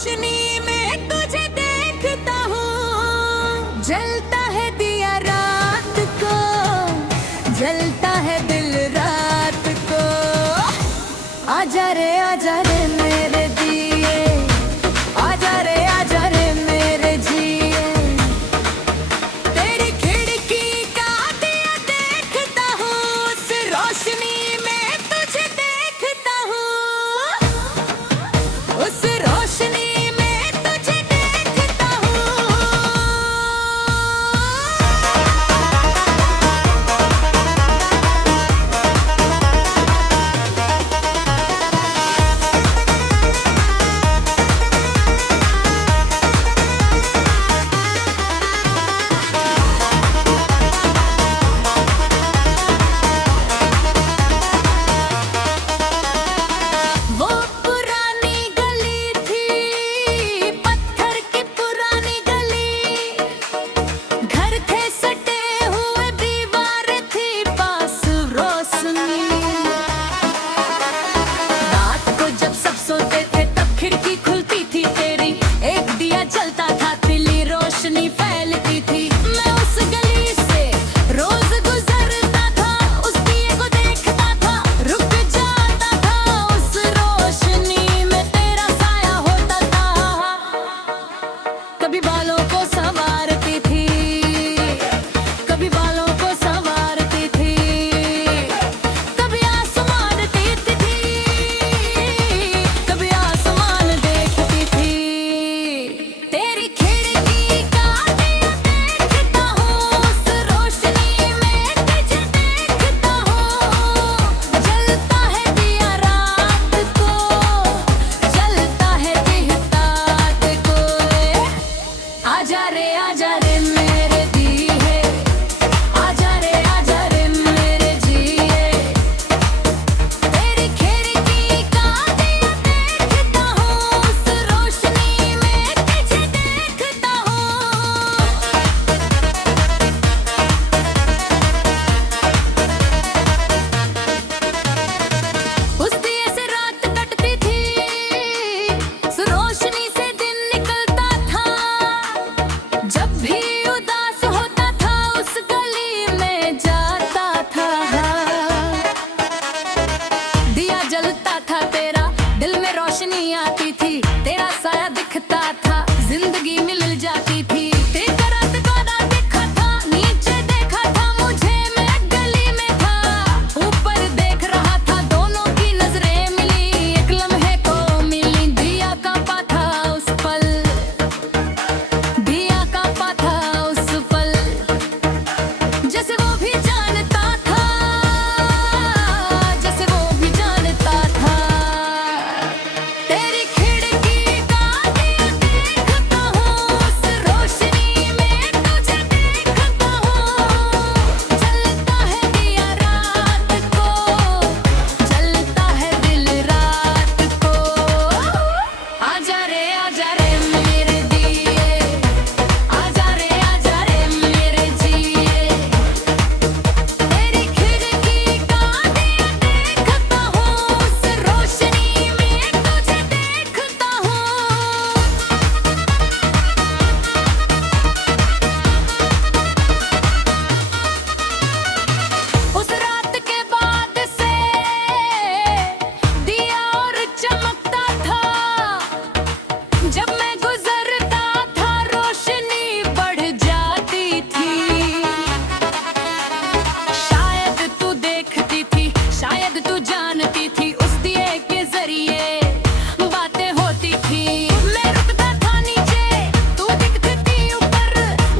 रोशनी में तुझे देखता हूँ, जलता है दिया रात को, जलता है दिल रात को। आजा रे मेरे दिए, आजा रे मेरे जिए। तेरी खिड़की का दिया देखता हूँ, उस रोशनी में तुझे देखता हूँ, उस रोशनी में तुझे देखता हूँ। वो पुरानी गली थी, पत्थर की पुरानी गली, घर थे सटे हुए दीवारें थी, पास रोशनी। रात को जब सब सोते थे तब खिड़की खुलती थी तेरी, एक दिया जलता था, तिली रोशनी फैलती थी। मैं उस गली से रोज गुजरता था, उस दिए को देखता था, रुक जाता था, उस रोशनी में तेरा साया होता था। कभी बालों को संवारती थी, कभी बालों को संवारती थी, कभी आसमान देखती थी, कभी आसमान देखती थी। तेरी खिड़की का दिया देखता हूँ, उस रोशनी में तुझे देखता हूँ, जलता है दिया रात को, जलता है दिया रात को। आजा रे मेरे दिए, आजा रे मेरे जिए। तेरी खिड़की का दिया देखता हूँ, उस रोशनी में तुझे देखता हूँ। उस दिए से रात कटती थी, उस रोशनी से दिन निकलता था। जब भी उदास होता था उस गली में जाता था, दिया जलता था तेरा, दिल में रोशनी आती थी, तेरा साया दिखता था, जिंदगी मिल जाती थी। तेरा रात को ना देखा था, नीचे देखा था मुझे, मैं गली में था, ऊपर देख रहा था, दोनों की नजरें मिली, एक लम्हे को मिली। दिया कांपा था उस पल, दिया कांपा था उस पल, जैसे वो भी जानता था, जैसे वो भी जानता था। तेरी खिड़की का दिया देखता हूँ, उस रोशनी में तुझे देखता हूँ, जलता है दिया रात को, जलता है दिल रात को। आजा रे मेरे दिए, आजा रे मेरे जिए। तेरी खिड़की का दिया देखता हूँ, उस रोशनी में तुझे देखता हूँ। उस रात के बाद से दिया और चमकता था, जब मैं गुजरता था रोशनी बढ़ जाती थी। शायद तू देखती थी, शायद तू जानती थी, उस दिए के जरिए बातें होती थी। मैं रुकता था नीचे, तू दिखती थी ऊपर,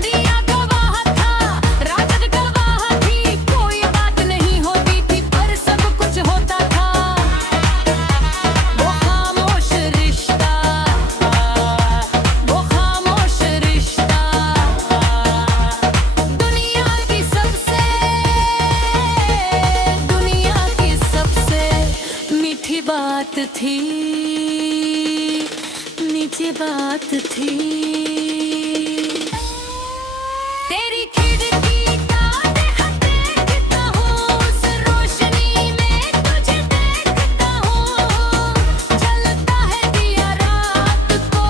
दिया गवाह था, रात गवाह थी, कोई बात नहीं होती थी, पर सब कुछ होता था। वो खामोश रिश्ता, वो खामोश रिश्ता, दुनिया की सबसे मीठी बात थी, मीठी बात थी। तेरी खिड़की का देखता हूँ, उस रोशनी में तुझे देखता हूँ, जलता है दिया रात को,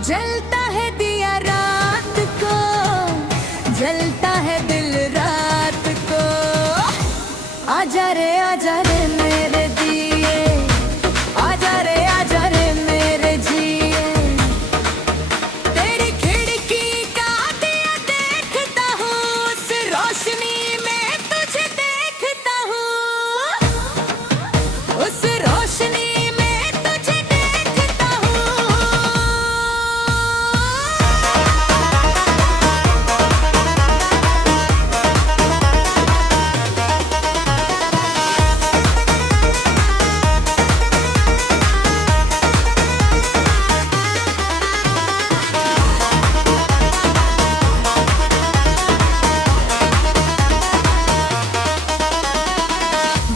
जलता है दिया रात को, जलता है दिल रात को। आजा रे मेरे दिए, आजा रे मेरे जिए। तेरी खिड़की का दिया देखता हूँ, उस रोशनी में तुझे देखता हूँ, उस रोशनी में तुझे देखता हूँ।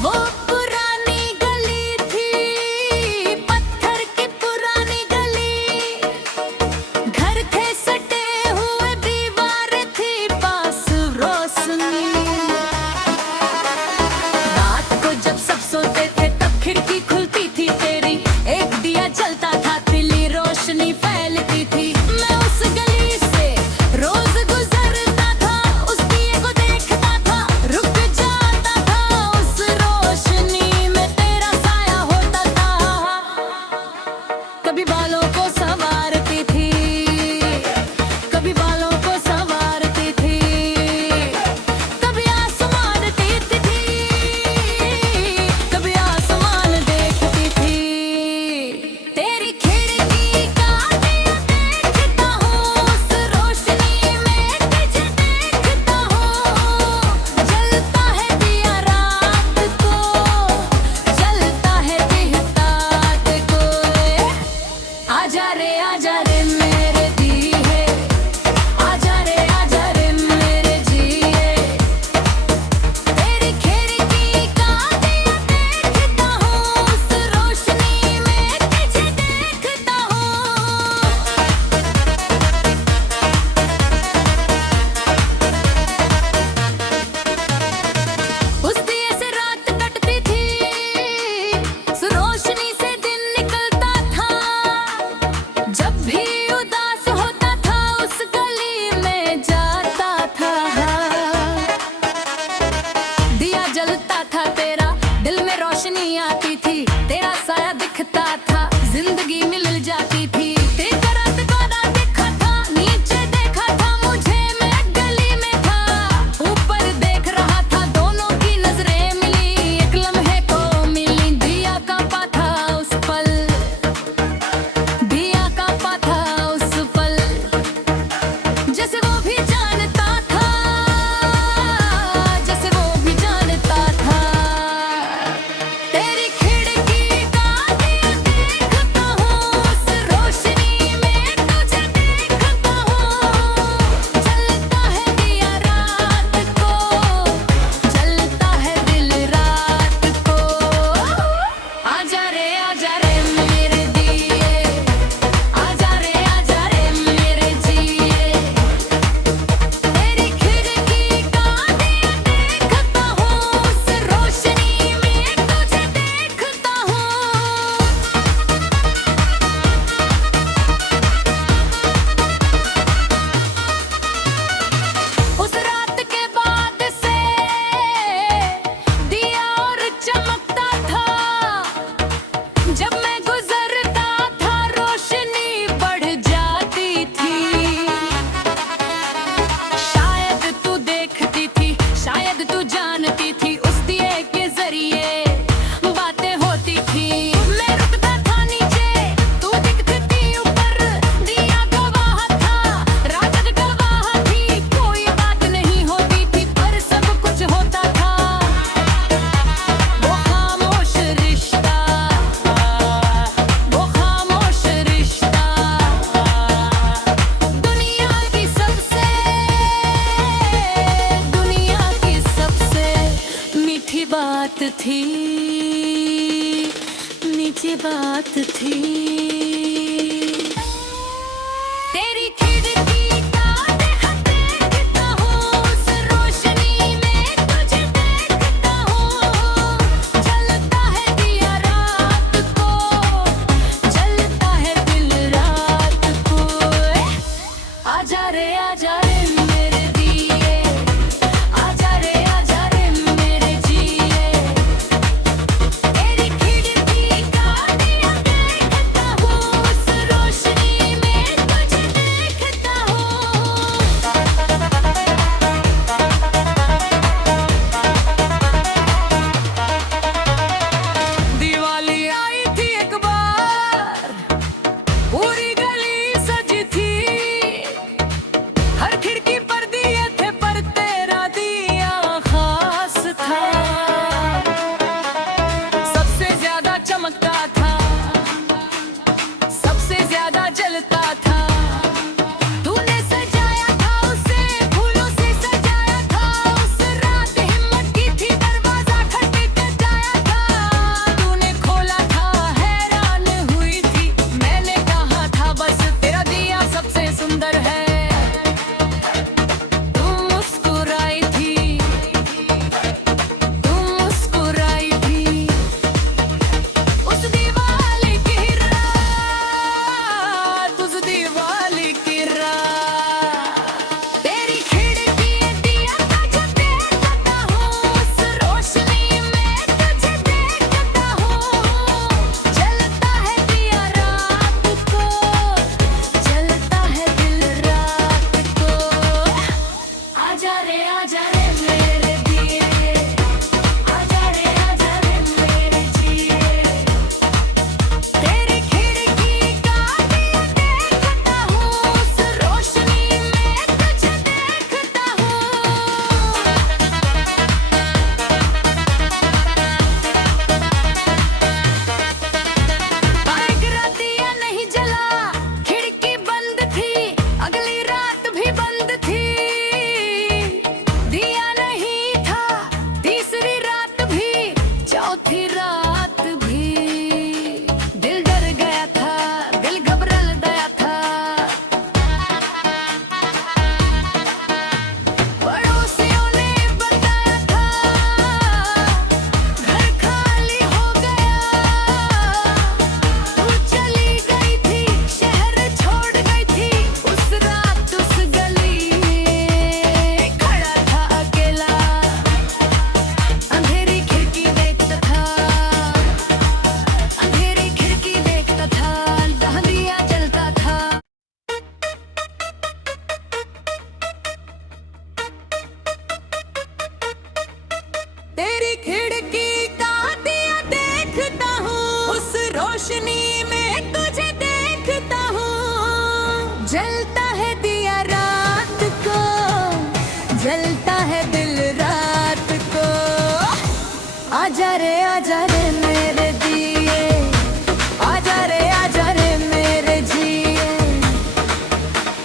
वो पुरानी गली थी, पत्थर की पुरानी गली। घर थे सटे हुए, दीवार थी पास रोशनी। रात को जब सब सोते थे तब खिड़की खुलती थी तेरी, एक दिया जलता था, तिली रोशनी फैलती थी। मैं उस गली से रोज गुजरता था, उस दिए को देखता था, रुक जाता था। उस रोशनी में तेरा साया होता था। कभी बालों को संवारती थी, कभी बालों को संवारती थी, कभी आसमान देखती थी, कभी आसमान देखती थी। तेरी खिड़की का दिया देखता हूँ, उस रोशनी में तुझे देखता हूँ। जलता है दिया रात को, जलता है दिया रात को। आजा रे मेरे दिए, आजा रे मेरे जिए। तेरी खिड़की का दिया देखता हूँ, उस रोशनी में तुझे देखता हूँ। उस दिए से रात कटती थी, उस रोशनी से दिन निकलता था। जब भी उदास होता था, उस गली में जाता था। दिया जलता था तेरा, दिल में रोशनी आती थी, तेरा साया दिखता था, जिंदगी मिल जाती थी। तेरा रात को ना देखा था, नीचे देखा था मुझे, मैं गली में था, ऊपर देख रहा था, दोनों की नजरें मिली, एक लम्हे को मिली। दिया कांपा था उस पल, दिया कांपा था उस पल, जैसे वो भी जानता था, जैसे वो भी जानता था। तेरी खिड़की का दिया देखता हूँ, उस रोशनी में तुझे देखता हूँ। जलता है दिया रात को, जलता है दिल रात को। आजा रे मेरे दिए, आजा रे मेरे जिए। तेरी खिड़की का दिया देखता हूँ, उस रोशनी में तुझे देखता हूँ। उस रात के बाद से दिया और चमकता था, जब मैं गुजरता था रोशनी बढ़ जाती थी। शायद तू देखती थी, शायद तू जानती थी, उस दिए के जरिए बातें होती थी। मैं रुकता था नीचे, तू दिखती थी ऊपर, दिया गवाह था, रात गवाह थी। कोई बात नहीं होती थी, पर सब कुछ होता था। वो खामोश रिश्ता, वो खामोश रिश्ता, दुनिया की सबसे मीठी बात थी, मीठी बात थी। तेरी खिड़की का देखता हूँ, उस रोशनी में तुझे देखता हूँ। जलता है दिया रात को, जलता है दिल रात को। जलता है दिया रात को, जलता है दिल रात को। आजा रे मेरे दिए, आजा रे मेरे जिए।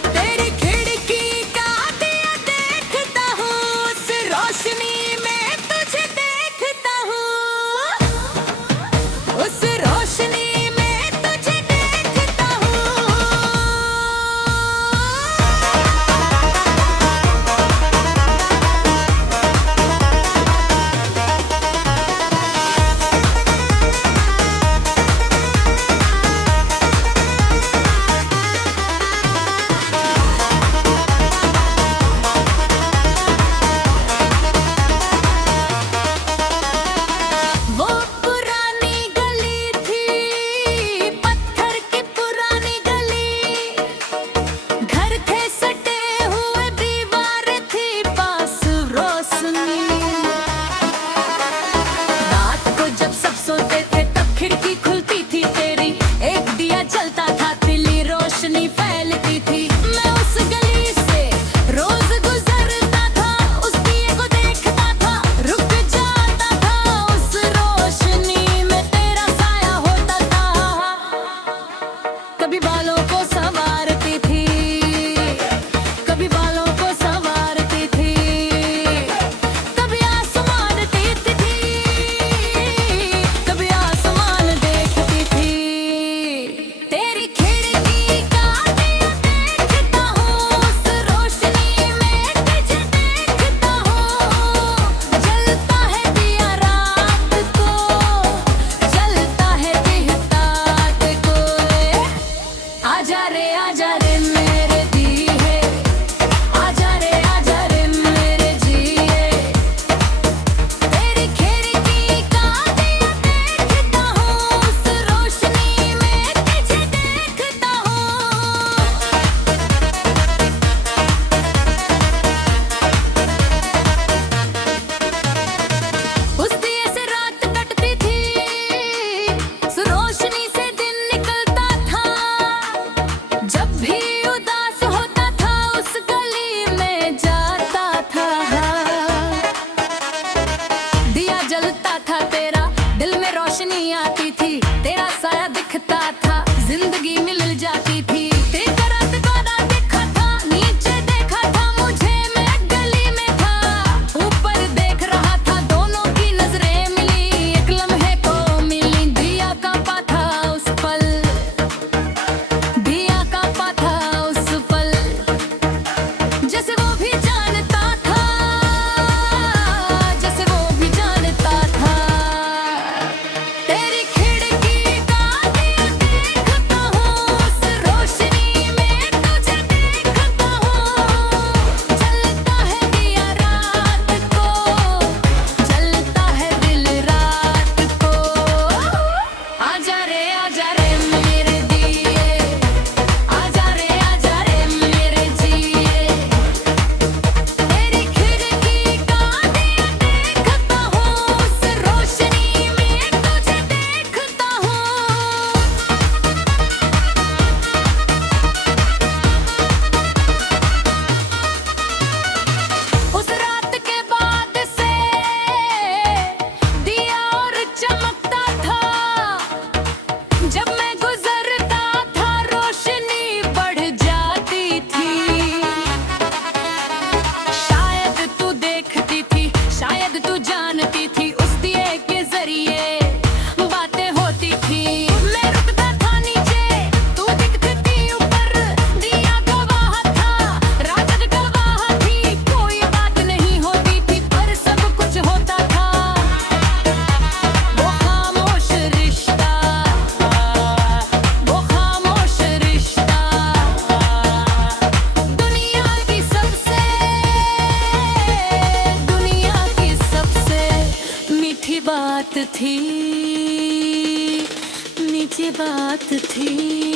तेरी खिड़की का दिया देखता हूँ, उस रोशनी में तुझे देखता हूँ, उस रोशनी में तुझे देखता हूँ। वो पुरानी गली थी, पत्थर की पुरानी गली। घर थे सटे हुए, दीवार थी पास रोशनी। रात को जब सब सोते थे तब खिड़की खुलती थी तेरी, एक दिया जलता था, तिली रोशनी फैलती थी। मैं उस गली से रोज गुजरता था, उस दिए को देखता था, रुक जाता था। उस रोशनी में तेरा साया होता था। कभी बालों को संवारती थी, कभी बालों को संवारती थी, कभी आसमान देखती थी, कभी आसमान देखती थी। तेरी खिड़की का दिया देखता हूँ, उस रोशनी में तुझे देखता हूँ। जलता है दिया रात को, जलता है दिया रात को। आजा रे मेरे दिए, आजा रे मेरे जिए। तेरी खिड़की का दिया देखता हूँ, उस रोशनी में तुझे देखता हूँ। उस दिए से रात कटती थी, उस रोशनी से दिन निकलता था। जब भी उदास होता था, उस गली में जाता था। दिया जलता था तेरा, दिल में रोशनी आती थी, तेरा साया दिखता था, जिंदगी मिल जाती थी। तेरा रात को ना देखा था, नीचे देखा था मुझे, मैं गली में था, ऊपर देख रहा था, दोनों की नजरें मिली, एक लम्हे को मिली। दिया कांपा था उस पल, दिया कांपा था उस पल, जैसे वो भी जानता था, जैसे वो भी जानता था। तेरी खिड़की का दिया देखता हूँ, उस रोशनी में तुझे देखता हूँ। जलता है दिया रात को, जलता है दिल रात को। आजा रे मेरे दिए, आजा रे मेरे जिए। तेरी खिड़की का दिया देखता हूँ, उस रोशनी में तुझे देखता हूँ। उस रात के बाद से दिया और चमकता था, जब मैं गुजरता था रोशनी बढ़ जाती थी। शायद तू देखती थी, शायद तू जानती थी, उस दिए के जरिए बातें होती थी। मैं रुकता था नीचे, तू दिखती थी ऊपर, दिया गवाह था, रात गवाह थी। कोई बात नहीं होती थी, पर सब कुछ होता था। वो खामोश रिश्ता, वो खामोश रिश्ता, दुनिया की सबसे मीठी बात थी, मीठी बात थी।